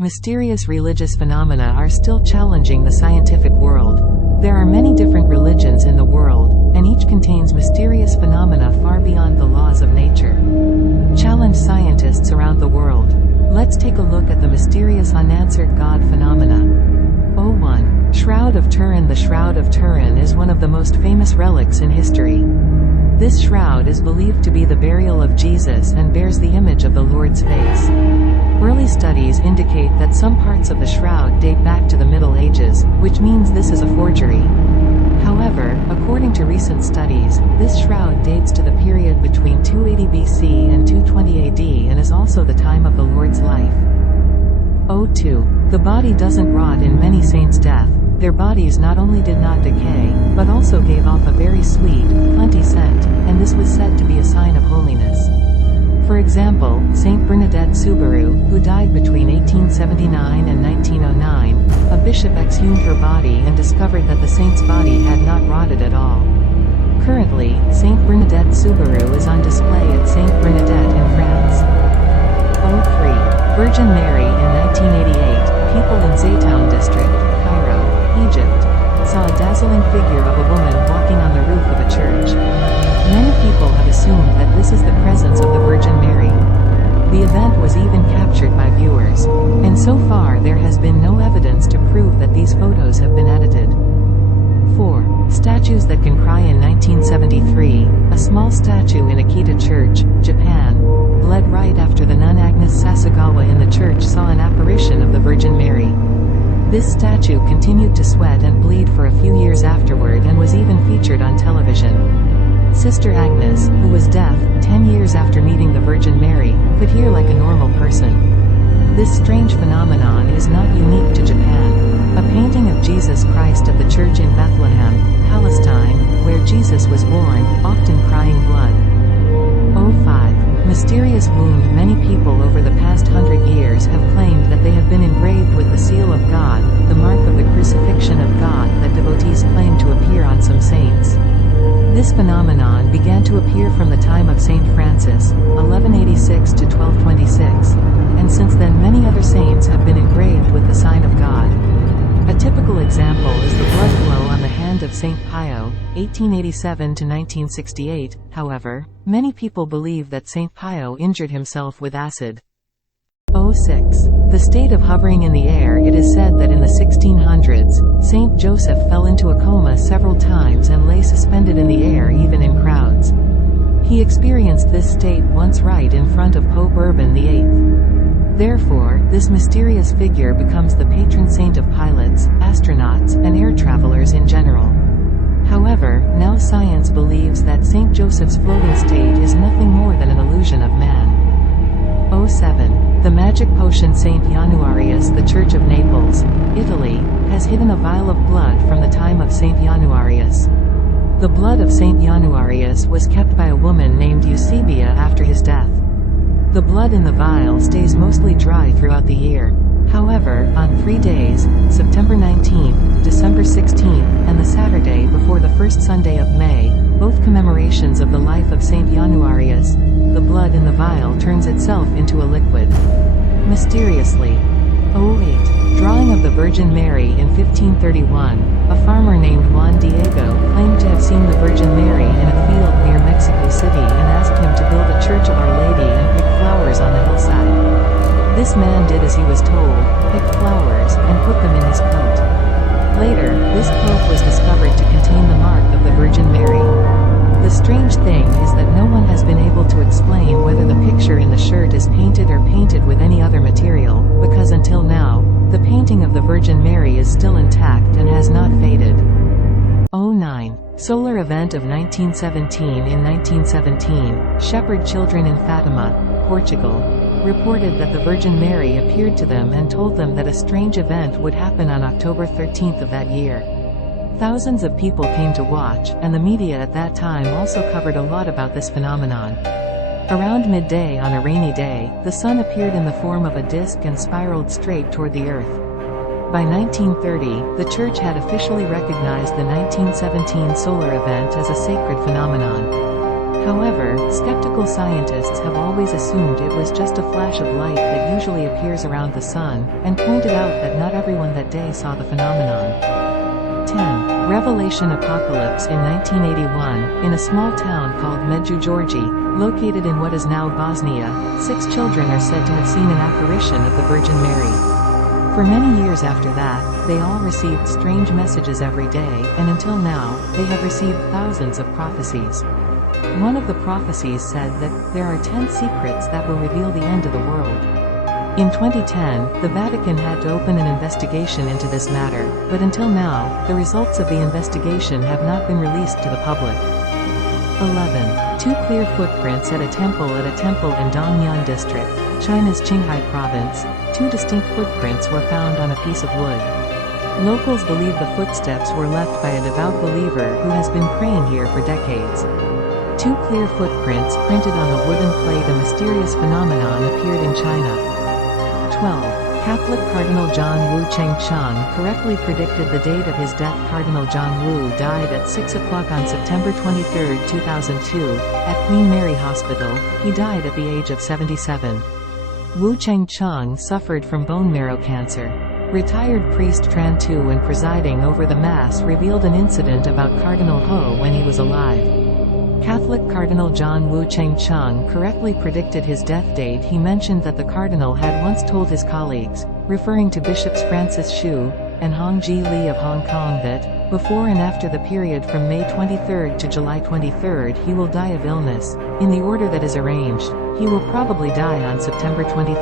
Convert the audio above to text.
Mysterious religious phenomena are still challenging the scientific world. There are many different religions in the world, and each contains mysterious phenomena far beyond the laws of nature. Challenge scientists around the world. Let's take a look at the mysterious unanswered God phenomena. 1. Shroud of Turin. The Shroud of Turin is one of the most famous relics in history. This shroud is believed to be the burial of Jesus and bears the image of the Lord's face. Early studies indicate that some parts of the shroud date back to the Middle Ages, which means this is a forgery. However, according to recent studies, this shroud dates to the period between 280 BC and 220 AD and is also the time of the Lord's life. 2. The body doesn't rot. In many saints' death, their bodies not only did not decay, but also gave off a very sweet, plenty scent, and this was said to be a sign of holiness. For example, Saint Bernadette Soubirous, who died between 1879 and 1909, a bishop exhumed her body and discovered that the saint's body had not rotted at all. Currently, Saint Bernadette Soubirous is on display at Saint Bernadette in France. 3. Virgin Mary. In 1988, people in Zaytown district, Cairo, Egypt, saw a dazzling figure of a woman walking on the roof of a church. Many people have assumed that this is the presence of the Virgin Mary. The event was even captured by viewers, and so far there has been no evidence to prove that these photos have been edited. 4. Statues that can cry. In 1973, a small statue in Akita Church, Japan, bled right after the nun Agnes Sasagawa in the church saw an apparition of the Virgin Mary. This statue continued to sweat and bleed for a few years afterward and was even featured on television. Sister Agnes, who was deaf, 10 years after meeting the Virgin Mary, could hear like a normal person. This strange phenomenon is not unique to Japan. A painting of Jesus Christ at the church in Bethlehem, Palestine, where Jesus was born, often crying blood. 5. Mysterious wound. Many people over the past 100 years have claimed that they have been engraved with the seal of God, the mark of the crucifixion of God that devotees claim to appear on some saints. This phenomenon began to appear from the time of Saint Francis, 1186 to 1226, and since then many other saints have been engraved with the sign of God. A typical example is the blood flow on the hand of Saint Pio, 1887 to 1968. However, many people believe that Saint Pio injured himself with acid. 6. The state of hovering in the air. It is said that in the 1600s, Saint Joseph fell into a coma several times and lay suspended in the air even in crowds. He experienced this state once right in front of Pope Urban VIII. Therefore, this mysterious figure becomes the patron saint of pilots, astronauts, and air travelers in general. However, now science believes that Saint Joseph's floating state is nothing more than an illusion of man. 7. The magic potion. Saint Januarius. The Church of Naples, Italy, has hidden a vial of blood from the time of Saint Januarius. The blood of Saint Januarius was kept by a woman named Eusebia after his death. The blood in the vial stays mostly dry throughout the year. However, on 3 days, September 19th, December 16th, and the Saturday before the first Sunday of May, both commemorations of the life of Saint Januarius, the blood in the vial turns itself into a liquid. Mysteriously. 8. Drawing of the Virgin Mary. In 1531, a farmer named Juan Diego claimed to have seen the Virgin Mary in a field near Mexico City and asked him to build a church of Our Lady and pick flowers on the hillside. This man did as he was told, picked flowers, and put them in his coat. Later, this cloak was discovered to contain the mark of the Virgin Mary. The strange thing is that no one has been able to explain whether the picture in the shirt is painted or painted with any other material, because until now, the painting of the Virgin Mary is still intact and has not faded. 9. Solar event of 1917. In 1917, shepherd children in Fatima, Portugal, reported that the Virgin Mary appeared to them and told them that a strange event would happen on October 13th of that year. Thousands of people came to watch, and the media at that time also covered a lot about this phenomenon. Around midday on a rainy day, the sun appeared in the form of a disk and spiraled straight toward the earth. By 1930, the church had officially recognized the 1917 solar event as a sacred phenomenon. However, skeptical scientists have always assumed it was just a flash of light that usually appears around the sun, and pointed out that not everyone that day saw the phenomenon. 10. Revelation Apocalypse. In 1981, in a small town called Medjugorje, located in what is now Bosnia, 6 children are said to have seen an apparition of the Virgin Mary. For many years after that, they all received strange messages every day, and until now, they have received thousands of prophecies. One of the prophecies said that there are 10 secrets that will reveal the end of the world. In 2010, the Vatican had to open an investigation into this matter, but until now, the results of the investigation have not been released to the public. 11. 2 clear footprints at a temple in Dongyan District, China's Qinghai Province. 2 distinct footprints were found on a piece of wood. Locals believe the footsteps were left by a devout believer who has been praying here for decades. 2 clear footprints printed on a wooden plate. A mysterious phenomenon appeared in China. 12. Catholic Cardinal John Wu Cheng-chung correctly predicted the date of his death. Cardinal John Wu died at 6 o'clock on September 23, 2002, at Queen Mary Hospital. He died at the age of 77. Wu Cheng-chung suffered from bone marrow cancer. Retired priest Tran Tu, when presiding over the Mass, revealed an incident about Cardinal Ho when he was alive. Catholic Cardinal John Wu Cheng-chung correctly predicted his death date. He mentioned that the cardinal had once told his colleagues, referring to Bishops Francis Hsu and Hong Ji Lee of Hong Kong, that, before and after the period from May 23 to July 23, he will die of illness, in the order that is arranged. He will probably die on September 23.